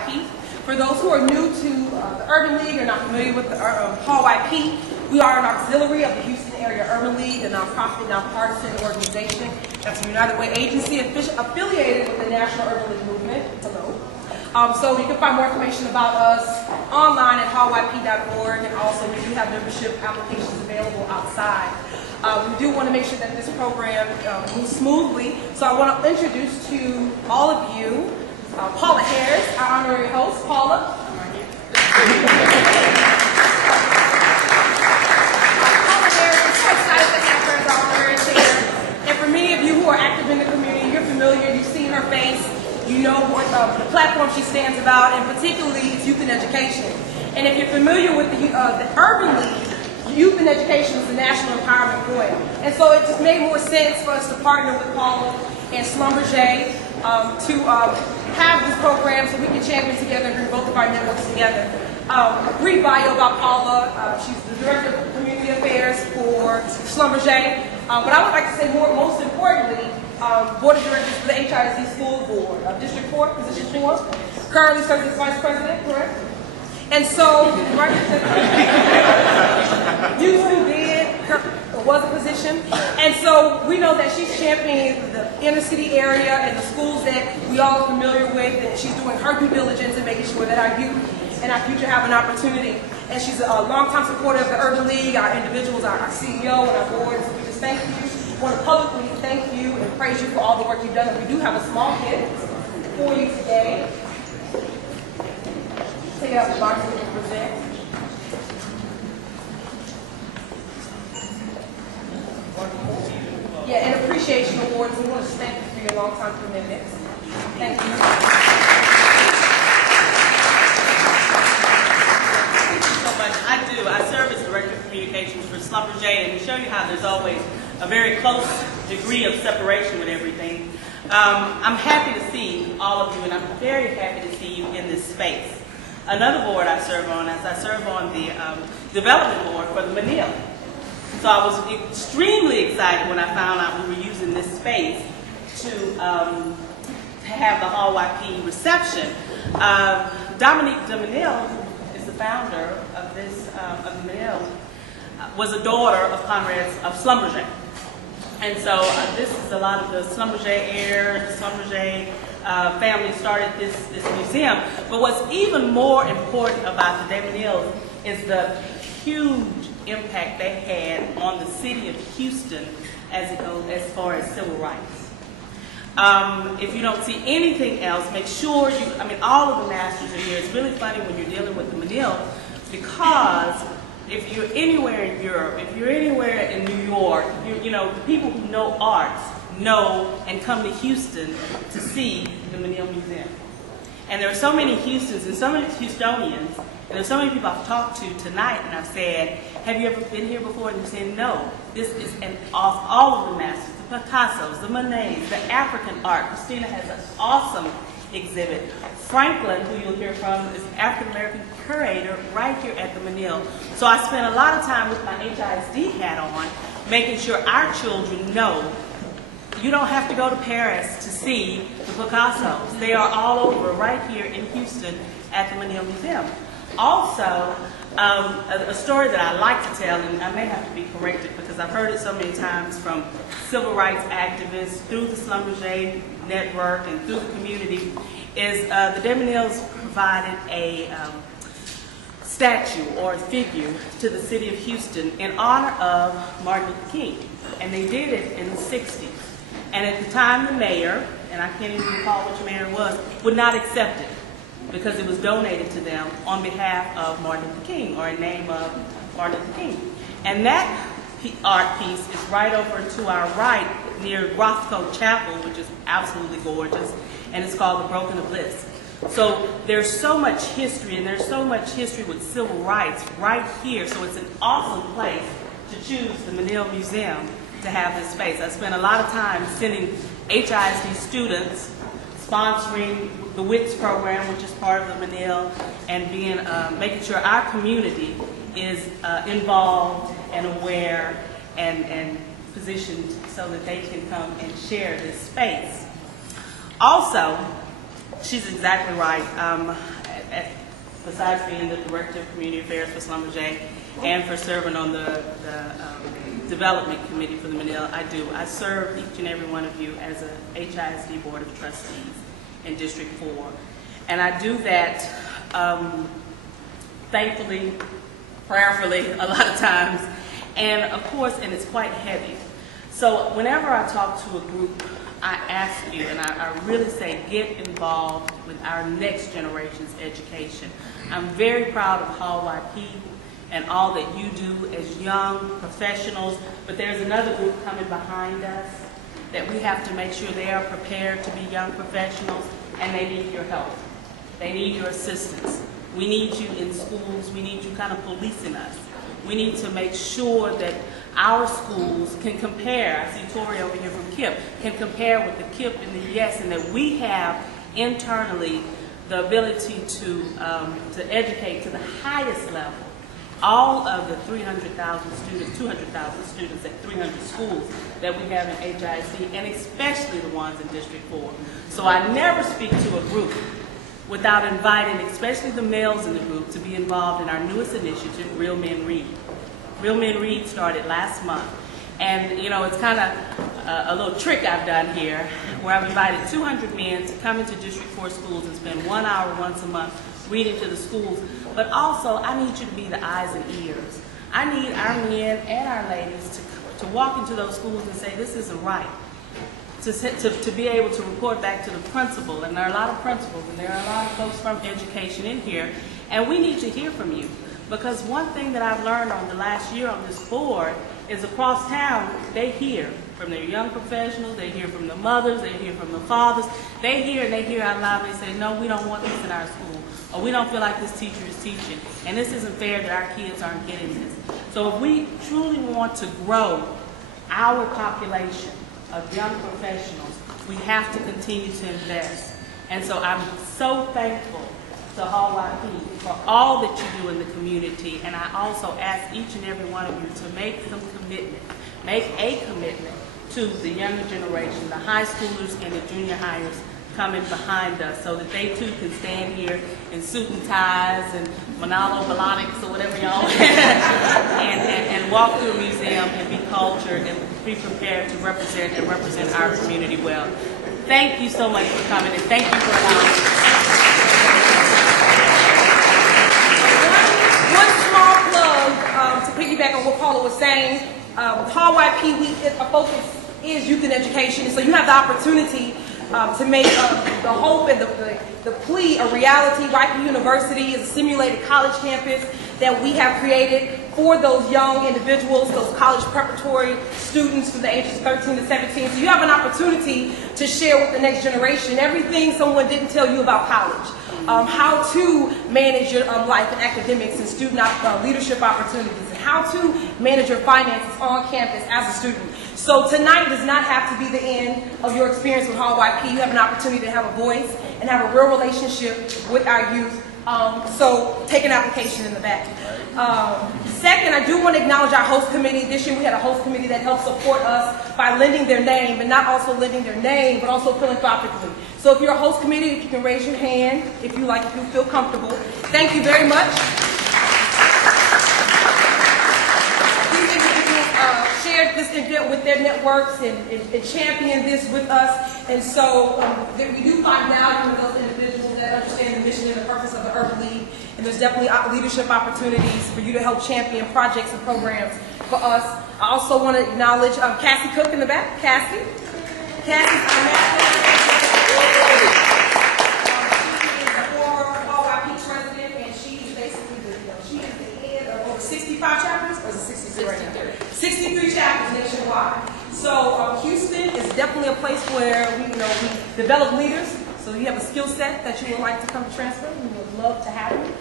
HAULYP. For those who are new to the Urban League or not familiar with the HAULYP, we are an auxiliary of the Houston Area Urban League, a nonprofit, nonpartisan organization that's a United Way agency affiliated with the National Urban League movement. Hello. So you can find more information about us online at haulyp.org, and also we do have membership applications available outside. We do want to make sure that this program moves smoothly, so I want to introduce to all of you Paula Harris, our honorary host. Paula. Paula Harris is so excited to have her as our honorary chair. And for many of you who are active in the community, you're familiar, you've seen her face, you know what the platform she stands about, and particularly it's youth and education. And if you're familiar with the Urban League, youth and education is the national empowerment point. And so it just made more sense for us to partner with Paula and Schlumberger to have this program so we can champion together and bring both of our networks together. A brief bio about Paula. She's the Director of Community Affairs for Schlumberger. But I would like to say most importantly, Board of Directors for the HISD School Board, District 4, Position 4. Currently serves as Vice President, correct? And so, used to did, was a position. And so we know that she's championing the inner city area and the schools that we all are familiar with, and she's doing her due diligence and making sure that our youth and our future have an opportunity. And she's a longtime supporter of the Urban League, our individuals, our CEO, and our board. So we just thank you. We want to publicly thank you and praise you for all the work you've done. And we do have a small gift for you today. Take it out the box and present. Yeah, and appreciation awards. We want to thank you for your long time commitment. Thank you. Thank you so much. I serve as Director of Communications for Schlumberger, and to show you how there's always a very close degree of separation with everything. I'm happy to see all of you, and I'm very happy to see you in this space. Another board I serve on is I serve on the development board for the Manila. So I was extremely excited when I found out we were using this space to have the HAULYP reception. Dominique DeMenil, who is the founder of this of the Manila, was a daughter of comrades of Schlumberger. And so this is a lot of the Schlumberger heirs, the Schlumberger family started this museum. But what's even more important about the DeMenils is the huge impact they had on the city of Houston as it goes as far as civil rights. If you don't see anything else, make sure all of the masters are here. It's really funny when you're dealing with the Manila, because if you're anywhere in Europe, if you're anywhere in New York, you know, the people who know arts know and come to Houston to see the Manila Museum. And there are so many Houstons and so many Houstonians, and there's so many people I've talked to tonight, and I've said, have you ever been here before? And they said, no. This is all of the masters, the Picassos, the Monets, the African art. Christina has an awesome exhibit. Franklin, who you'll hear from, is an African-American curator right here at the Manila. So I spent a lot of time with my HISD hat on, making sure our children know you don't have to go to Paris to see the Picassos. They are all over right here in Houston at the Manila Museum. Also, a story that I like to tell, and I may have to be corrected because I've heard it so many times from civil rights activists, through the Schlumberger network and through the community, is the DeMenils provided a statue or a figure to the city of Houston in honor of Martin Luther King. And they did it in the 60s. And at the time, the mayor, and I can't even recall which mayor it was, would not accept it because it was donated to them on behalf of Martin Luther King, or in name of Martin Luther King. And that art piece is right over to our right near Rothko Chapel, which is absolutely gorgeous, and it's called the Broken of Bliss. So there's so much history, and there's so much history with civil rights right here, so it's an awesome place to choose the Manila Museum to have this space. I spent a lot of time sending HISD students, sponsoring the WITS program, which is part of the Manila, and making sure our community is involved and aware and positioned so that they can come and share this space. Also, she's exactly right. Besides being the Director of Community Affairs for Schlumberger and for serving on the Development Committee for the Manila, I serve each and every one of you as a HISD Board of Trustees in District 4. And I do that thankfully, prayerfully, a lot of times, and of course, and it's quite heavy. So whenever I talk to a group, I ask you, and I really say, get involved with our next generation's education. I'm very proud of HAULYP and all that you do as young professionals, but there's another group coming behind us that we have to make sure they are prepared to be young professionals, and they need your help. They need your assistance. We need you in schools. We need you kind of policing us. We need to make sure that our schools can compare. I see Tori over here from KIPP, can compare with the KIPP and the YES, and that we have internally the ability to educate to the highest level all of the 300,000 students, 200,000 students at 300 schools that we have in HISD, and especially the ones in District 4. So I never speak to a group without inviting, especially the males in the group, to be involved in our newest initiative, Real Men Read. Real Men Read started last month. And, you know, it's kind of a little trick I've done here, where I've invited 200 men to come into District 4 schools and spend 1 hour once a month reading to the schools. But also, I need you to be the eyes and ears. I need our men and our ladies to walk into those schools and say, this isn't right. To be able to report back to the principal, and there are a lot of principals, and there are a lot of folks from education in here, and we need to hear from you. Because one thing that I've learned on the last year on this board is across town, they hear from their young professionals, they hear from the mothers, they hear from the fathers, they hear and they hear out loud, and they say, no, we don't want this in our school, or we don't feel like this teacher is teaching, and this isn't fair that our kids aren't getting this. So if we truly want to grow our population of young professionals, we have to continue to invest. And so I'm so thankful to HAULYP for all that you do in the community, and I also ask each and every one of you to make some commitment, make a commitment to the younger generation, the high schoolers and the junior hires coming behind us, so that they too can stand here in suit and ties and Manalo Balonics or whatever y'all and walk through a museum and be cultured and be prepared to represent our community well. Thank you so much for coming, and thank you for allowing me. One small plug to piggyback on what Paula was saying. With HAULYP, our focus is youth and education, and so you have the opportunity to make the hope and the plea a reality. Ripe University is a simulated college campus that we have created for those young individuals, those college preparatory students from the ages of 13 to 17. So you have an opportunity to share with the next generation everything someone didn't tell you about college. How to manage your life and academics and student leadership opportunities, and how to manage your finances on campus as a student. So tonight does not have to be the end of your experience with HAULYP. You have an opportunity to have a voice and have a real relationship with our youth. So take an application in the back. Second, I do want to acknowledge our host committee. This year we had a host committee that helped support us by lending their name, and not also lending their name, but also philanthropically. So if you're a host committee, if you can raise your hand, if you like, if you feel comfortable. Thank you very much. These individuals shared this event with their networks and championed this with us. And so we do find value in those individuals that understand the mission and the purpose of the Urban League. And there's definitely leadership opportunities for you to help champion projects and programs for us. I also want to acknowledge Cassie Cook in the back. Cassie. Cassie's our master. She is the former HAULYP president, and she is basically she is the head of over 65 chapters, or is it 63 right now? 63 chapters nationwide. So Houston is definitely a place where we develop leaders. So you have a skill set that you would like to come to transfer, we would love to have you.